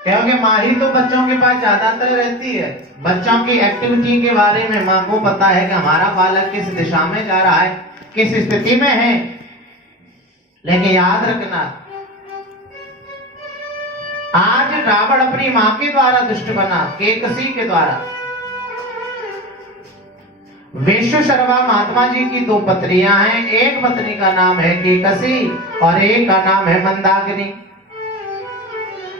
क्योंकि माँ ही तो बच्चों के पास ज्यादातर रहती है। बच्चों की एक्टिविटी के बारे में माँ को पता है कि हमारा बालक किस दिशा में जा रहा है, किस स्थिति में है। लेकिन याद रखना, आज रावण अपनी मां के द्वारा दुष्ट बना, केकसी के द्वारा। विश्वशर्मा महात्मा जी की दो पत्नियां हैं, एक पत्नी का नाम है केकसी और एक का नाम है मंदाकिनी।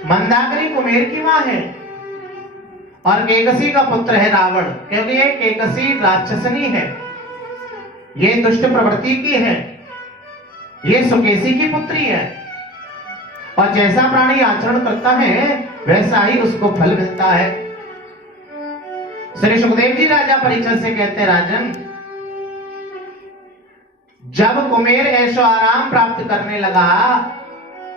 मंदाकिनी कुबेर की मां है और केकसी का पुत्र है रावण, क्योंकि ये केकसी राक्षसनी है, ये दुष्ट प्रवृत्ति की है, ये सुकेसी की पुत्री है। और जैसा प्राणी आचरण करता है वैसा ही उसको फल मिलता है। श्री सुखदेव जी राजा परीक्षित से कहते हैं, राजन, जब कुबेर ऐशो आराम प्राप्त करने लगा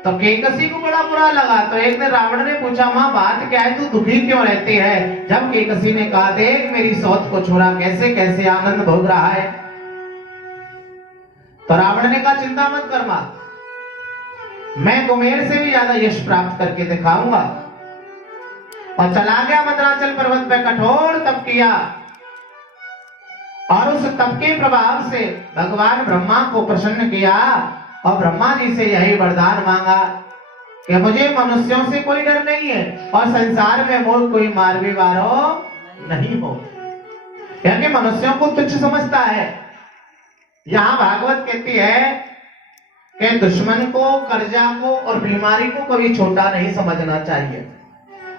तो केकसी को बड़ा बुरा लगा। तो एक दिन रावण ने पूछा, मां बात क्या है, तू दुखी क्यों रहती है? जब केकसी ने कहा, देख मेरी सौत को छोड़ा कैसे कैसे आनंद भोग रहा है। तो रावण ने कहा, चिंता मत कर मां, मैं कुबेर से भी ज्यादा यश प्राप्त करके दिखाऊंगा। और चला गया मंदराचल पर्वत पे, कठोर तप किया और उस तप के प्रभाव से भगवान ब्रह्मा को प्रसन्न किया और ब्रह्मा जी से यही वरदान मांगा कि मुझे मनुष्यों से कोई डर नहीं है और संसार में मोर कोई मार भी मारो नहीं हो। क्योंकि मनुष्यों को तुच्छ समझता है। यहां भागवत कहती है कि दुश्मन को, कर्जा को और बीमारी को कभी छोटा नहीं समझना चाहिए।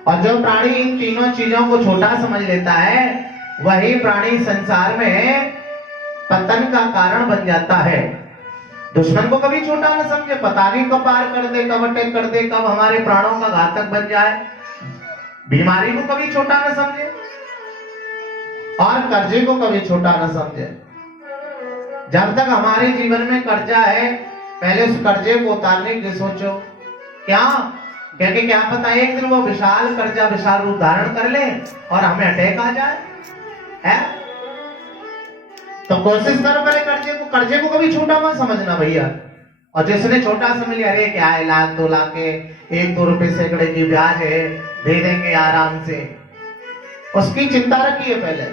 और जो प्राणी इन तीनों चीजों को छोटा समझ लेता है वही प्राणी संसार में पतन का कारण बन जाता है। दुश्मन को कभी छोटा न समझे, पता नहीं कब पार कर दे, कब अटैक कर दे, कब हमारे प्राणों का घातक बन जाए। बीमारी को कभी छोटा न समझे और कर्जे को कभी छोटा न समझे। जब तक हमारे जीवन में कर्जा है, पहले उस कर्जे को उतारने की सोचो। क्या? क्योंकि क्या पता एक दिन वो विशाल कर्जा विशाल रूप धारण कर ले और हमें अटैक आ जाए, है? तो कोशिश करो पहले कर्जे को कभी छोटा मत समझना भैया। और जिसने छोटा समझ लिया, अरे क्या है, लाख 2 लाख के 1-2 रुपए सैकड़े की ब्याज है, दे देंगे आराम से, उसकी चिंता रखिए पहले।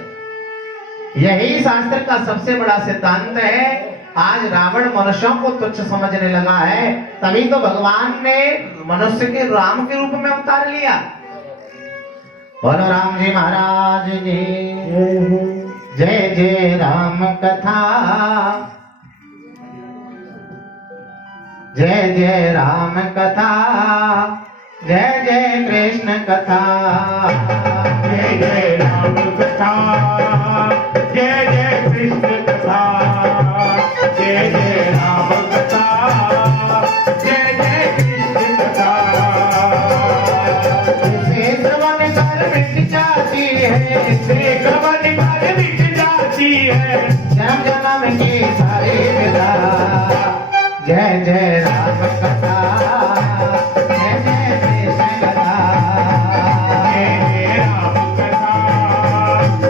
यही शास्त्र का सबसे बड़ा सिद्धांत है। आज रावण मनुष्यों को तुच्छ समझने लगा है, तभी तो भगवान ने मनुष्य के राम के रूप में अवतार लिया। बोलो राम जी महाराज जी, जय जय राम कथा, जय जय राम कथा, जय जय कृष्ण कथा, जय जय राम कथा, जय जय कृष्ण कथा, जय जय राम कथा, जय जय कृष्ण कथा। इसे श्रवण कर मिट जाती है, इसे श्रवण कर मिट जाती है जन्म जन्म की सारी विदा। जय जय राम कथा, जय जय कृष्ण कथा, जय जय राम कथा,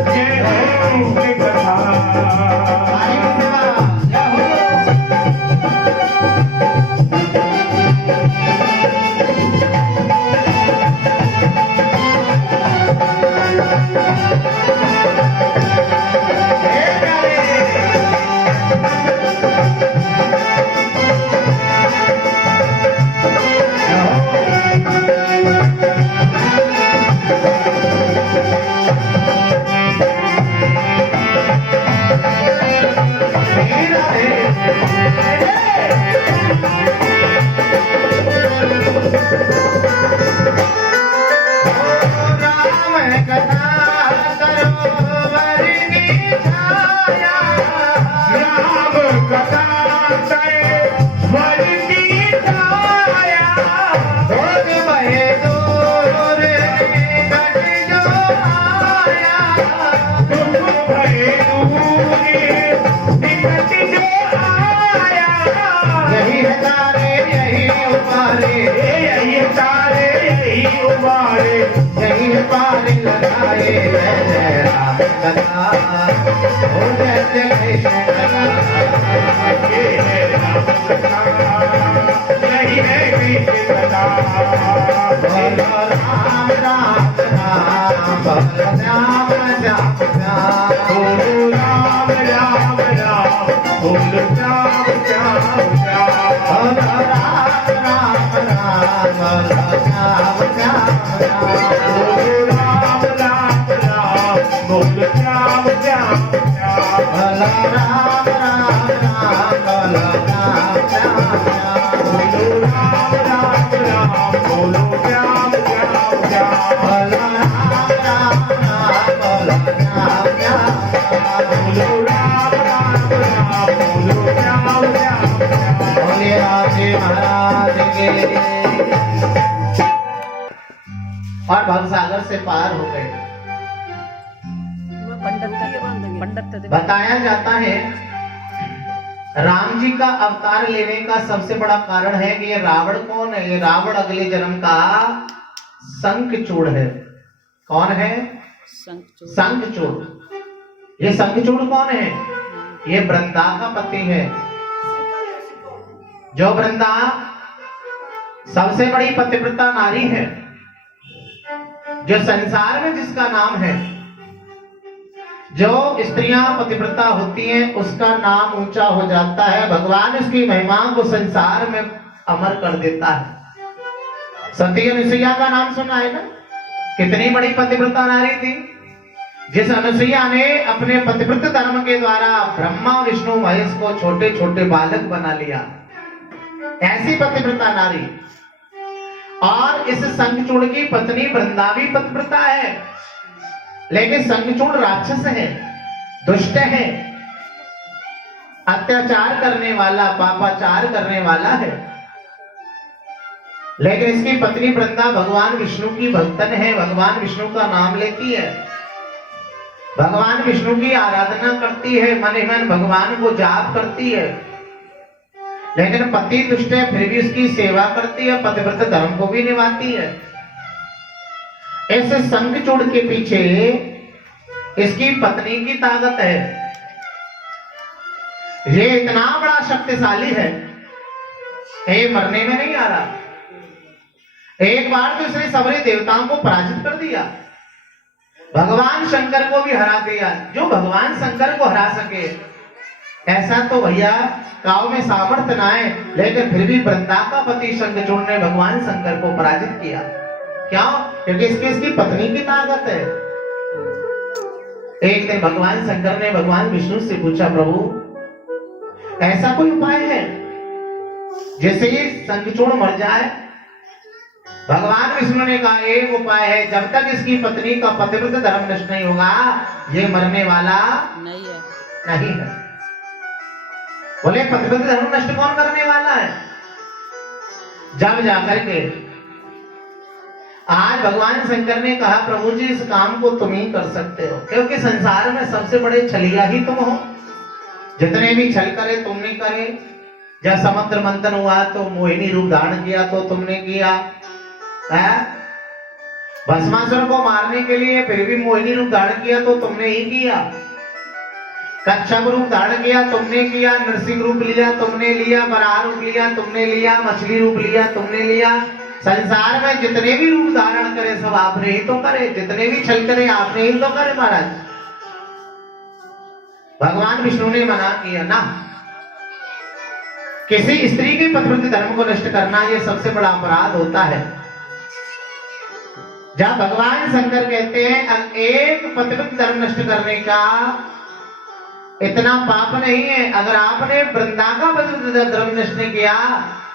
जय जय कृष्ण कथा। आई सेवा, जय हो। राम राम बोलो श्याम श्याम श्याम बोलो राम राम राम बोलो श्याम श्याम श्याम बोलो राम राम राम बोलो श्याम श्याम श्याम बोलो राम राम राम बोलो श्याम श्याम श्याम बोलो राम राम राम बोलो श्याम श्याम श्याम बोलो राम राम राम बोलो श्याम श्याम श्याम बोलो राम राम राम बोलो श्याम श्याम श्याम बोलो राम राम राम बोलो श्याम श्याम श्याम बोलिए राम जी महाराज के। और भवसागर से पार हो गए। पंडित बताया जाता है राम जी का अवतार लेने का सबसे बड़ा कारण है कि ये रावण कौन है? ये रावण अगले जन्म का शंखचूड़ है। कौन है? शंखचूड़। ये शंखचूड़ कौन है? ये वृंदा का पति है। जो वृंदा सबसे बड़ी पतिव्रता नारी है, जो संसार में जिसका नाम है, जो स्त्रियां पतिव्रता होती हैं उसका नाम ऊंचा हो जाता है। भगवान उसकी महिमा को संसार में अमर कर देता है। सती अनुसुईया का नाम सुना है ना? कितनी बड़ी पतिव्रता नारी थी, जिस अनुसुईया ने अपने पतिव्रत धर्म के द्वारा ब्रह्मा विष्णु महेश को छोटे छोटे बालक बना लिया। ऐसी पतिव्रता नारी। और इस शंखचूड़ की पत्नी वृंदा भी पतिव्रता है, लेकिन शंखचूड़ राक्षस है, दुष्ट है, अत्याचार करने वाला, पापाचार करने वाला है। लेकिन इसकी पत्नी वृंदा भगवान विष्णु की भक्तन है, भगवान विष्णु का नाम लेती है, भगवान विष्णु की आराधना करती है, मन ही मन भगवान को जाप करती है। लेकिन पति दुष्ट है फिर भी उसकी सेवा करती है, पतिव्रत धर्म को भी निभाती है। इस शंखचूड़ के पीछे इसकी पत्नी की ताकत है। ये इतना बड़ा शक्तिशाली है, ये मरने में नहीं आ रहा। एक बार तो इसने सबरे देवताओं को पराजित कर दिया, भगवान शंकर को भी हरा दिया। जो भगवान शंकर को हरा सके ऐसा तो भैया गांव में सामर्थ्य ना है, लेकिन फिर भी वृंदा का पति शंखचूड़ ने भगवान शंकर को पराजित किया। क्यों? क्योंकि इसकी पत्नी की ताकत है। एक दिन भगवान शंकर ने भगवान विष्णु से पूछा, प्रभु ऐसा कोई उपाय है जिससे ये शंखचूड़ मर जाए? भगवान विष्णु ने कहा, एक उपाय है, जब तक इसकी पत्नी का पतिव्रत धर्म नष्ट नहीं होगा ये मरने वाला नहीं है। बोले पतिव्रत धर्म नष्ट कौन करने वाला है? जब जाकर के आज भगवान शंकर ने कहा, प्रभु जी इस काम को तुम ही कर सकते हो, क्योंकि संसार में सबसे बड़े छलिया ही तुम हो। जितने भी छल करे तुमने करे। जब समुद्र मंथन हुआ तो मोहिनी रूप धारण किया तो तुमने किया है। भस्मासुर को मारने के लिए फिर भी मोहिनी रूप धारण किया तो तुमने ही किया। कच्छप रूप धारण किया तुमने किया, नरसिंह रूप लिया तुमने लिया, वराह रूप लिया तुमने लिया, मछली रूप लिया तुमने लिया। संसार में जितने भी रूप धारण करे सब आपने ही तो करे, जितने भी छल करे आपने ही तो करे महाराज। भगवान विष्णु ने मना किया ना, किसी स्त्री के पतिव्रत धर्म को नष्ट करना ये सबसे बड़ा अपराध होता है। जब भगवान शंकर कहते हैं एक पतिव्रत धर्म नष्ट करने का इतना पाप नहीं है, अगर आपने वृंदा का पतिव्रत धर्म नष्ट नहीं किया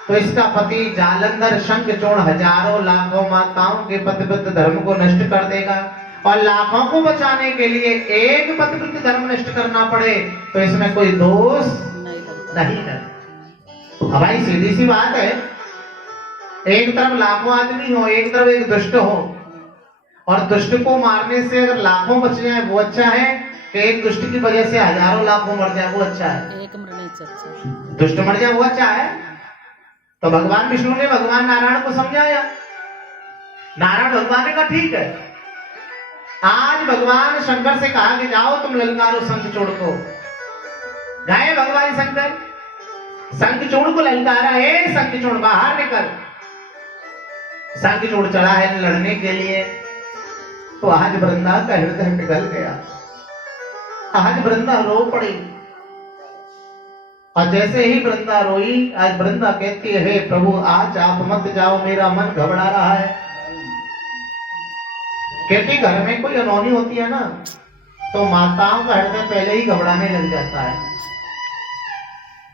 तो इसका पति जालंधर शंखचूड़ हजारों लाखों माताओं के पतिव्रत धर्म को नष्ट कर देगा। और लाखों को बचाने के लिए एक पतिव्रत धर्म नष्ट करना पड़े तो इसमें कोई दोष नहीं है। अब भाई सीधी सी बात है, एक तरफ लाखों आदमी हो, एक तरफ एक दुष्ट हो, और दुष्ट को मारने से अगर लाखों बच जाए वो अच्छा है कि एक दुष्ट की वजह से हजारों लाखों मर जाए वो अच्छा है? एक मरने से अच्छा, दुष्ट मर जाए वो अच्छा है। तो भगवान विष्णु ने भगवान नारायण को समझाया। नारायण भगवान ने कहा ठीक है। आज भगवान शंकर से कहा कि जाओ तुम ललकारो शंखचूड़ को। गए भगवान शंकर, शंखचूड़ को ललकारा, है शंखचूड़ बाहर निकल। शंखचूड़ चढ़ा है लड़ने के लिए, तो आज वृंदा का हृदय पिघल गया। आज वृंदा रो पड़ी। और जैसे ही वृंदा रोई, आज वृंदा कहती है, हे प्रभु आज आप मत जाओ, मेरा मन घबरा रहा है। कहती घर में कोई अनहोनी होती है ना, तो माताओं का हृदय पहले ही घबराने लग जाता है।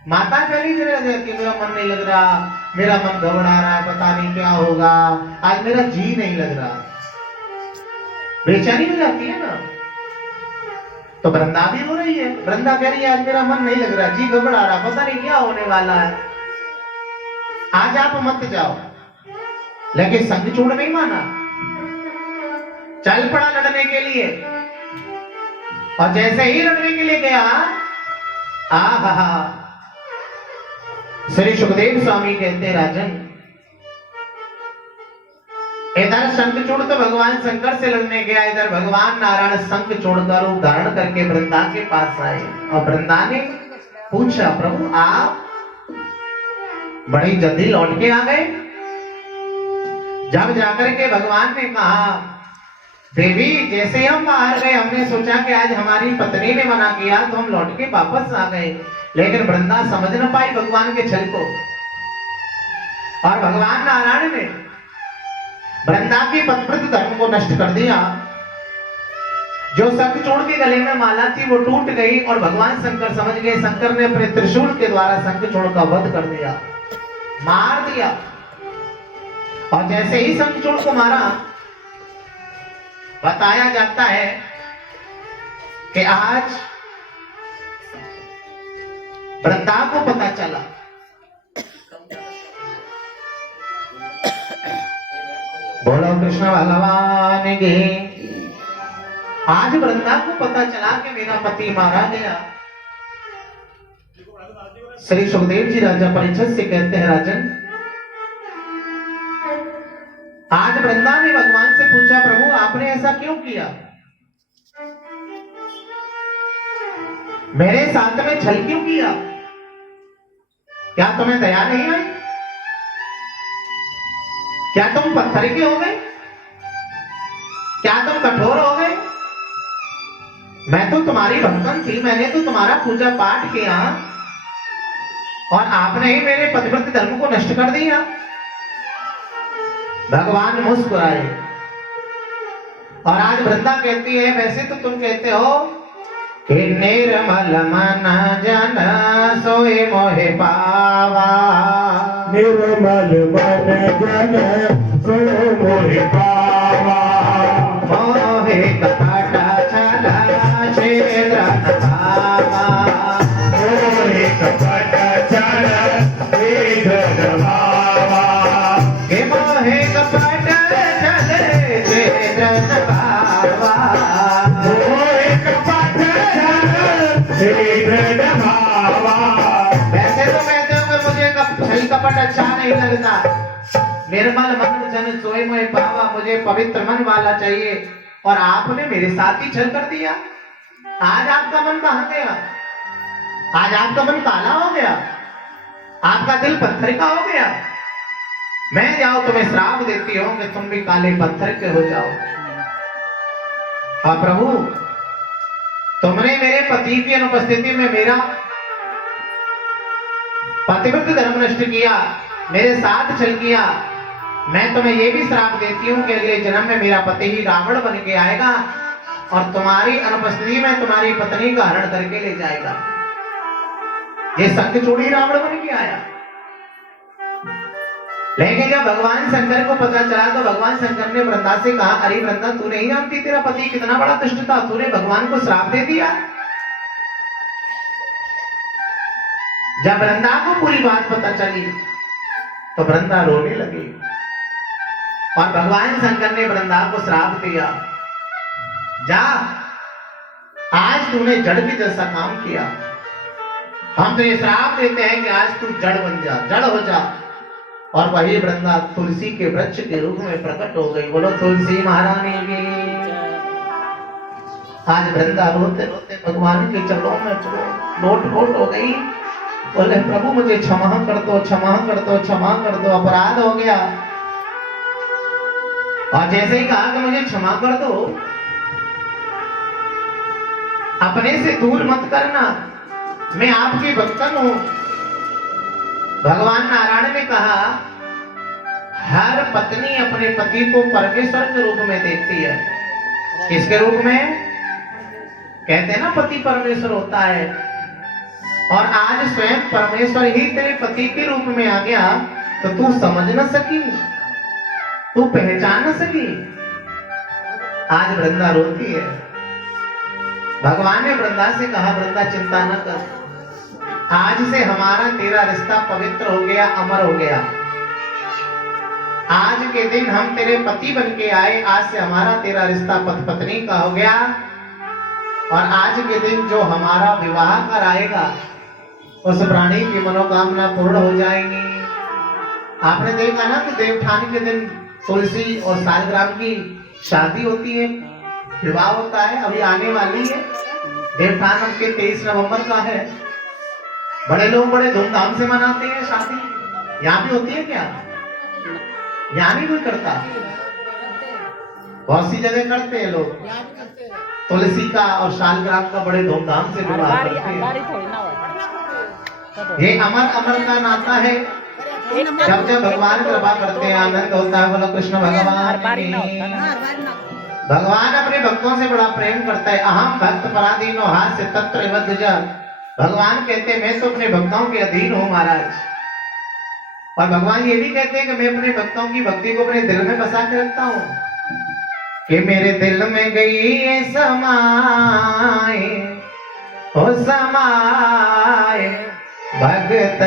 माता पहले ही लग जाती है, मेरा मन नहीं लग रहा, मेरा मन घबरा रहा है, पता नहीं क्या होगा, आज मेरा जी नहीं लग रहा, बेचैनी हो जाती है ना। तो वृंदा भी हो रही है। वृंदा कह रही है, आज मेरा मन नहीं लग रहा, जी घबरा रहा, पता नहीं क्या होने वाला है, आज आप मत जाओ। लेकिन संगचूड़ नहीं माना, चल पड़ा लड़ने के लिए। और जैसे ही लड़ने के लिए गया, आहा, श्री सुखदेव स्वामी कहते हैं, राजन इधर शंखचूड़ तो भगवान शंकर से लड़ने गया, इधर भगवान नारायण शंखचूड़ का रूप धारण करके वृंदा के पास आए। और वृंदा ने पूछा, प्रभु आप बड़ी जल्दी लौट के आ गए। जब जाकर के भगवान ने कहा, देवी जैसे ही हम बाहर गए, हमने सोचा कि आज हमारी पत्नी ने मना किया तो हम लौट के वापस आ गए। लेकिन वृंदा समझ न पाई भगवान के छल को। और भगवान नारायण ने वृंदा के पतिव्रत धर्म को नष्ट कर दिया। जो शंखचूड़ के गले में माला थी वो टूट गई और भगवान शंकर समझ गए। शंकर ने अपने त्रिशूल के द्वारा शंखचूड़ का वध कर दिया, मार दिया। और जैसे ही शंखचूड़ को मारा, बताया जाता है कि आज वृंदा को पता चला, बोलो कृष्ण भगवान के, आज वृंदा को पता चला कि मेरा पति मारा गया। श्री सुखदेव जी राजा परीक्षित से कहते हैं, राजन आज वृंदा ने भगवान से पूछा, प्रभु आपने ऐसा क्यों किया, मेरे साथ में छल क्यों किया, क्या तुम्हें दया नहीं आई, क्या तुम पत्थर के हो गए, क्या तुम कठोर हो गए। मैं तो तुम्हारी भक्तन थी, मैंने तो तुम्हारा पूजा पाठ किया और आपने ही मेरे पतिव्रत धर्म को नष्ट कर दिया। भगवान मुस्कुराए। और आज वृंदा कहती है, वैसे तो तुम कहते हो कि निर्मल मन जन सोए मोहे पावा, निर्मल मन जन सोए मोहे पावा, मोहे कपट छल छिद्र भावा, मोहे कपट छल छिद्र भावा, हे मोहे कपट छल छिद्र भावा, मोहे कपट छल छिद्र भावा। वैसे तो कहते हो कि मुझे छल कपट अच्छा नहीं लगता, निर्मल मन जन सोए मोहे पावा, मुझे पवित्र मन वाला चाहिए। और आपने मेरे साथ ही छल कर दिया। आज आपका मन कहां गया, आज आपका मन काला हो गया, आपका दिल पत्थर का हो गया। मैं जाऊं तुम्हें श्राप देती हूं कि तुम भी काले पत्थर के हो जाओ। हाँ प्रभु, तुमने मेरे पति की अनुपस्थिति में मेरा पतिव्रत धर्म नष्ट किया, मेरे साथ छल किया। मैं तुम्हें यह भी श्राप देती हूं कि अगले जन्म में मेरा पति ही रावण बन के आएगा और तुम्हारी अनुपस्थिति में तुम्हारी पत्नी का हरण करके ले जाएगा। ये शंखचूड़ी रावण बन के आया। लेकिन जब भगवान शंकर को पता चला तो भगवान शंकर ने वृंदा से कहा, अरे वृंदा तू नहीं जानती तेरा पति कितना बड़ा दुष्ट था, तूने भगवान को श्राप दे दिया। जब वृंदा को पूरी बात पता चली तो वृंदा रोने लगी और भगवान शंकर ने वृंदा को श्राप दिया, जा आज तूने जड़ के जैसा काम किया, हम तो ये श्राप देते हैं कि आज तू जड़ बन जा, जड़ हो जा। और वही वृंदा तुलसी के वृक्ष के रूप में प्रकट हो गई। बोलो तुलसी महारानी की। आज वृंदा रोते रोते भगवान के चरणों में लोट लोट हो गई। बोले प्रभु मुझे क्षमा कर दो, क्षमा कर दो, क्षमा कर दो, अपराध हो गया। और जैसे ही कहा कि मुझे क्षमा कर दो, अपने से दूर मत करना, मैं आपकी भक्तन हूं। भगवान नारायण ने कहा हर पत्नी अपने पति को परमेश्वर के रूप में देखती है। किसके रूप में? कहते हैं ना पति परमेश्वर होता है। और आज स्वयं परमेश्वर ही तेरे पति के रूप में आ गया तो तू समझ न सकी, तू पहचान न सकी। आज वृंदा रोती है। भगवान ने वृंदा से कहा वृंदा चिंता न कर, आज से हमारा तेरा रिश्ता पवित्र हो गया, अमर हो गया। आज के दिन हम तेरे पति बन के आए, आज से हमारा तेरा रिश्ता पति पत्नी का हो गया। और आज के दिन जो हमारा विवाह कराएगा उस प्राणी की मनोकामना पूर्ण हो जाएगी। आपने देखा ना कि देवठान के दिन तुलसी और सालग्राम की शादी होती है, विवाह होता है, अभी आने वाली है। देवठान के 23 नवंबर का है। बड़े लोग बड़े धूमधाम से मनाते हैं शादी। यहाँ भी होती है क्या? यहाँ भी कोई करता? बहुत सी जगह करते हैं लोग। तुलसी का और शालग्राम का बड़े धूमधाम से विवाह करते हैं। ये अमर अमर का नाता है। जब जब भगवान कृपा करते हैं आनंद होता है। बोलो कृष्ण भगवान की। भगवान अपने भक्तों से बड़ा प्रेम करता है। अहम भक्त पराधीनो हास्य तत्र वद्वज। भगवान कहते हैं मैं तो अपने भक्तों के अधीन हूँ महाराज। और भगवान ये भी कहते हैं कि मैं अपने भक्तों की भक्ति को अपने दिल में बसा के रखता हूँ कि मेरे दिल में गई ये समाए, ओ समाए भगत